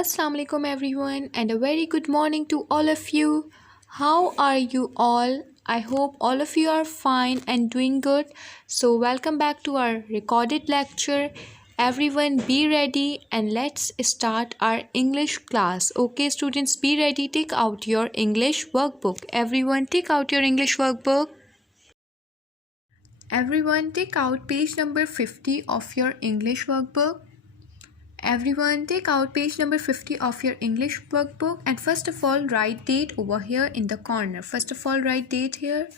Assalamu alaikum everyone and a very good morning to all of you. How are you all? I hope all of you are fine and doing good. So welcome back to our recorded lecture. Everyone be ready and let's start our English class. Okay students, be ready. Take out your English workbook. Everyone take out your English workbook. Everyone take out page number 50 of your English workbook. Everyone take out page number 50 of your English workbook and first of all write date over here in the corner. First of all write date here.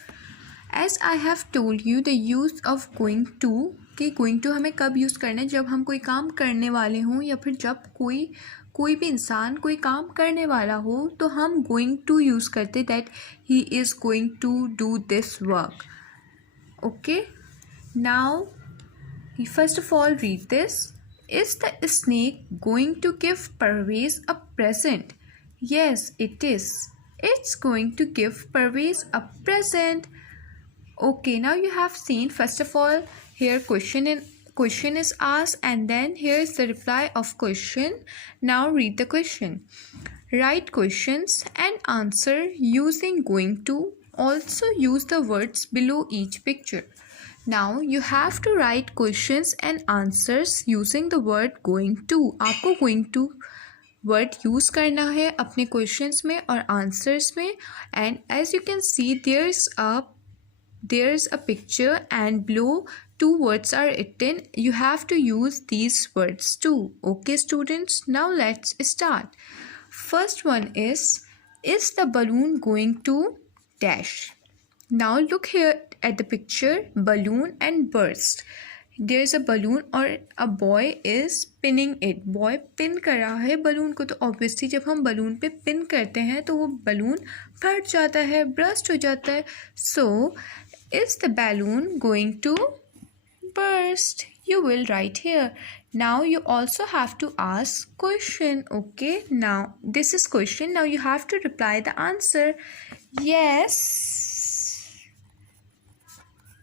As I have told you the use of going to कि going to हमें कब use करना है, जब हम कोई काम करने वाले हों या फिर जब कोई भी इंसान कोई काम करने वाला हो तो हम going to यूज़ करते that he is going to do this work. Okay, now first of all read this. Is the snake going to give Parvez a present? Yes, it is. It's going to give Parvez a present. Okay, now you have seen first of all here question is asked and then here is the reply of question. Now read the question. Write questions and answer using going to. Also use the words below each picture. Now you have to write questions and answers using the word going to. आपको going to word use करना है अपने questions में और answers में. And as you can see there's a picture and below two words are written. You have to use these words too. Okay students, now let's start. First one is the balloon going to dash? Now look here at the picture, balloon and burst. There's a balloon or a boy is pinning it. Boy pin कर रहा है balloon को, तो obviously जब हम balloon पे pin करते हैं तो वो balloon फट जाता है, burst हो जाता है. So is the balloon going to burst? You will write here. Now you also have to ask question. Okay, now this is question. Now you have to reply the answer. Yes,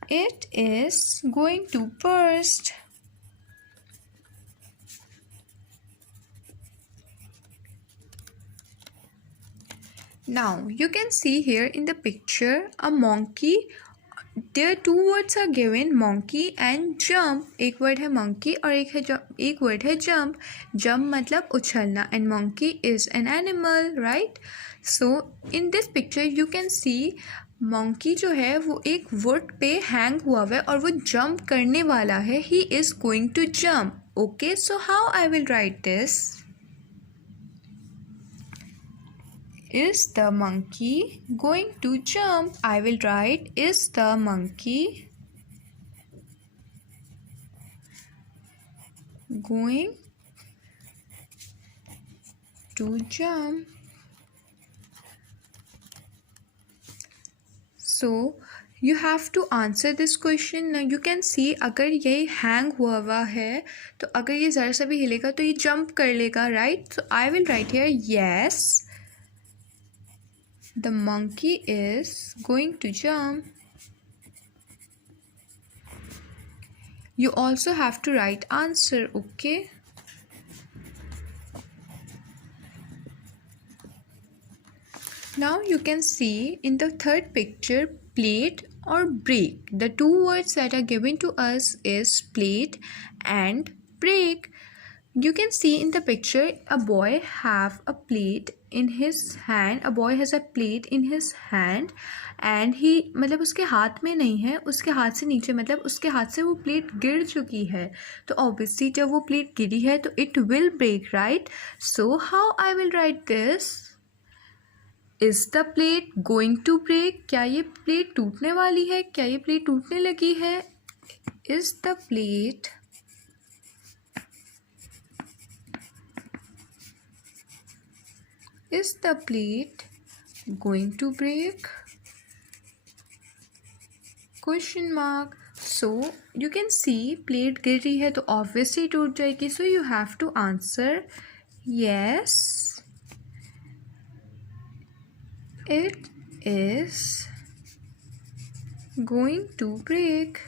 it is going to burst. Now you can see here in the picture a monkey. There two words are given, monkey and jump. एक word है monkey और एक word है jump. Jump मतलब उछलना and monkey is an animal, right? So in this picture you can see monkey जो है वो एक wood पे hang हुआ है और वो jump करने वाला है. He is going to jump. Okay, so how I will write this? Is the monkey going to jump? I will write is the monkey going to jump? So you have to answer this question. Now you can see अगर ये hang हुआ है तो अगर ये ज़रा सा भी हिलेगा तो ये jump कर लेगा, right? So I will write here yes, the monkey is going to jump. You also have to write answer. Okay, now you can see in the third picture plate or break. The two words that are given to us is plate and break. You can see in the picture a boy have a plate in his hand. A boy has a plate in his hand and he मतलब उसके हाथ में नहीं है, उसके हाथ से नीचे मतलब उसके हाथ से वो प्लेट गिर चुकी है. तो obviously जब वो प्लेट गिरी है तो it will break, right? So how I will write this? Is the plate going to break? क्या ये प्लेट टूटने वाली है? क्या ये प्लेट टूटने लगी है? Is the plate going to break? Question mark. So you can see plate गिर रही है तो obviously टूट जाएगी. So you have to answer yes, it is going to break.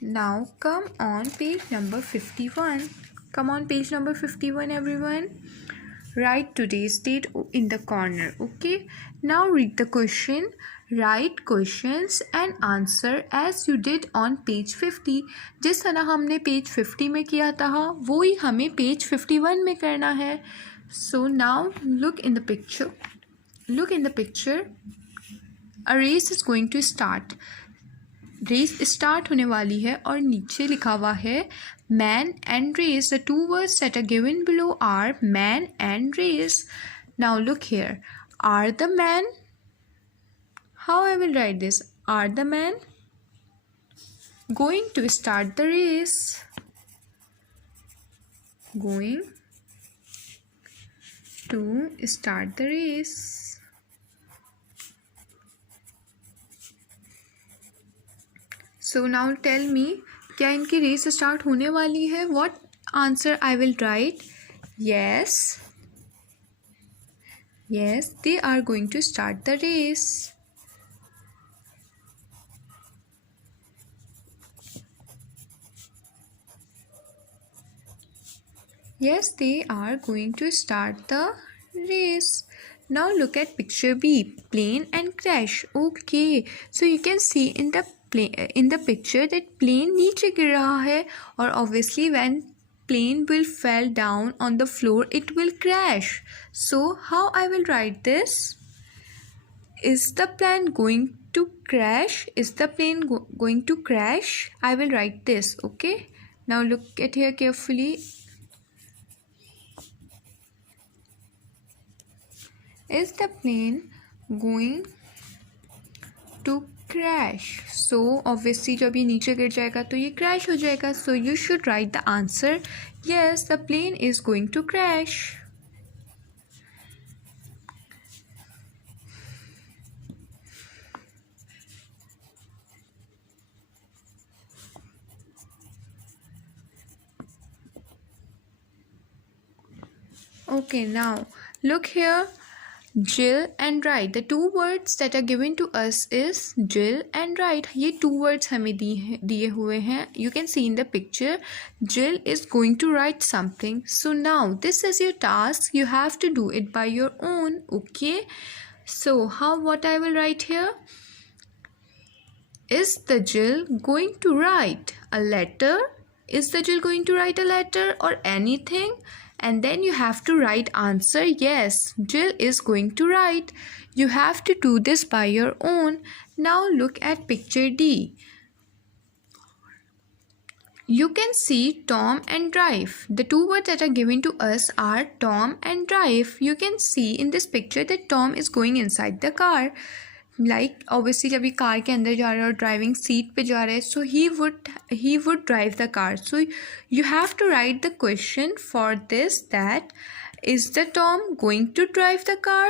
Now come on page number 51. Come on page number 51, everyone. Write today's date in the corner. Okay. Now read the question. Write questions and answer as you did on page 50. जिस तरह हमने page 50 में किया था वो ही हमें page 51 में करना है. So now look in the picture. Look in the picture. A race is going to start. Race start होने वाली है और नीचे लिखा हुआ है man and race. The two words that are given below are man and race. Now look here. Are the man. How I will write this? Are the man going to start the race. Going to start the race. So now tell me, क्या इनकी race start होने वाली है? What answer I will write? Yes, they are going to start the race. Yes, they are going to start the race. Now look at picture B, plane and crash. Okay, so you can see in the picture that plane नीचे गिर रहा है और obviously when plane will fall down on the floor it will crash. So how I will write this? Is the plane going to crash? Is the plane going to crash? I will write this. Okay, now look at here carefully. Is the plane going to crash? So obviously जब ये नीचे गिर जाएगा तो ये crash हो जाएगा. So you should write the answer. Yes, the plane is going to crash. Okay, now look here. Jill and Wright. The two words that are given to us is Jill and Wright. ये two words हमें दिए हुए हैं. You can see in the picture. Jill is going to write something. So now this is your task. You have to do it by your own. Okay. So what I will write here? Is the Jill going to write a letter? Is the Jill going to write a letter or anything? And then you have to write answer. Yes, Jill is going to write. You have to do this by your own. Now look at picture D. You can see Tom and drive. The two words that are given to us are Tom and drive. You can see in this picture that Tom is going inside the car. Like obviously जब ये car के अंदर जा रहा है और driving seat पे जा रहा है, so he would drive the car. So you have to write the question for this, that is the Tom going to drive the car?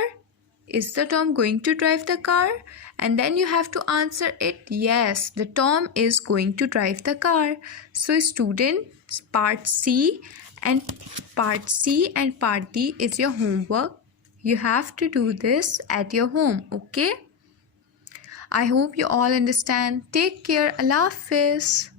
Is the Tom going to drive the car? And then you have to answer it. Yes, the Tom is going to drive the car. So students, part C and part D is your homework. You have to do this at your home. Okay. I hope you all understand. Take care. Allah Hafiz.